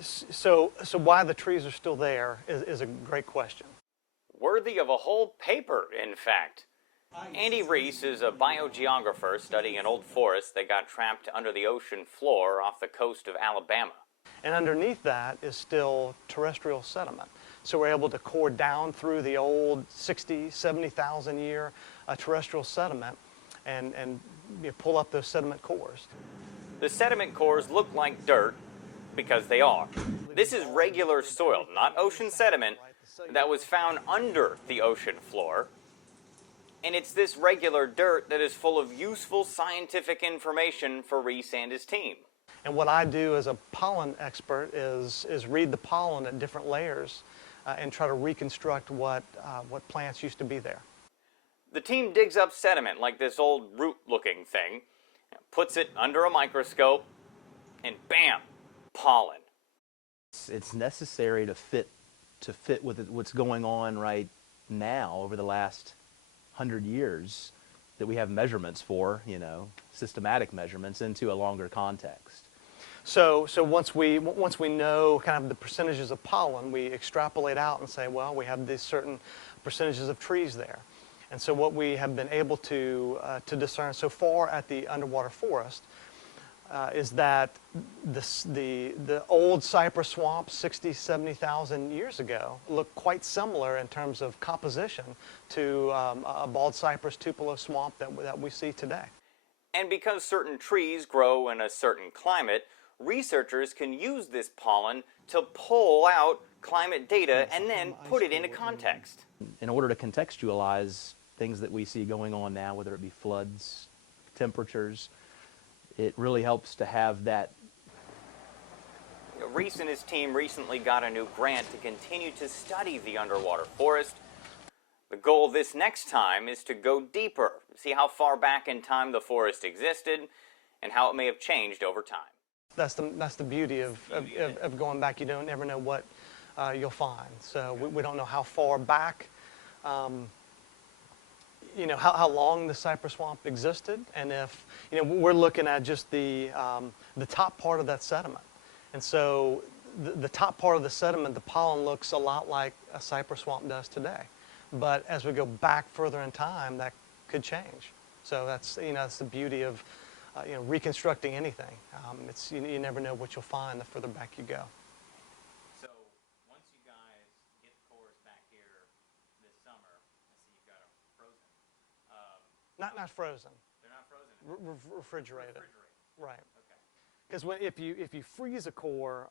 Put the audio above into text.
So why the trees are still there is a great question. Worthy of a whole paper, in fact. Andy Reese is a biogeographer studying an old forest that got trapped under the ocean floor off the coast of Alabama. And underneath that is still terrestrial sediment. So we're able to core down through the old 60, 70,000 year terrestrial sediment and pull up those sediment cores. The sediment cores look like dirt because they are. This is regular soil, not ocean sediment, that was found under the ocean floor. And it's this regular dirt that is full of useful scientific information for Reese and his team. And what I do as a pollen expert is read the pollen at different layers and try to reconstruct what plants used to be there. The team digs up sediment like this old root-looking thing, puts it under a microscope, and bam, pollen. It's necessary to fit with what's going on right now over the last 100 years that we have measurements for, systematic measurements into a longer context. So once we know kind of the percentages of pollen, we extrapolate out and say, well, we have these certain percentages of trees there. And so what we have been able to discern so far at the underwater forest is that the old cypress swamp 60, 70,000 years ago looked quite similar in terms of composition to a bald cypress tupelo swamp that we see today. And because certain trees grow in a certain climate, researchers can use this pollen to pull out climate data and then put it into context. In order to contextualize things that we see going on now, whether it be floods, temperatures, it really helps to have that. Reese and his team recently got a new grant to continue to study the underwater forest. The goal this next time is to go deeper, see how far back in time the forest existed and how it may have changed over time. That's the beauty of going back. You don't ever know what you'll find. So we don't know how far back, how long the cypress swamp existed, and if we're looking at just the top part of that sediment, and so the top part of the sediment, the pollen looks a lot like a cypress swamp does today. But as we go back further in time, that could change. So that's that's the beauty of reconstructing anything. It's you never know what you'll find the further back you go. So once you guys get the cores back here this summer, I see you've got them frozen. Not frozen. They're not frozen. Refrigerated. Refrigerated. Right. Okay. Because if you freeze a core,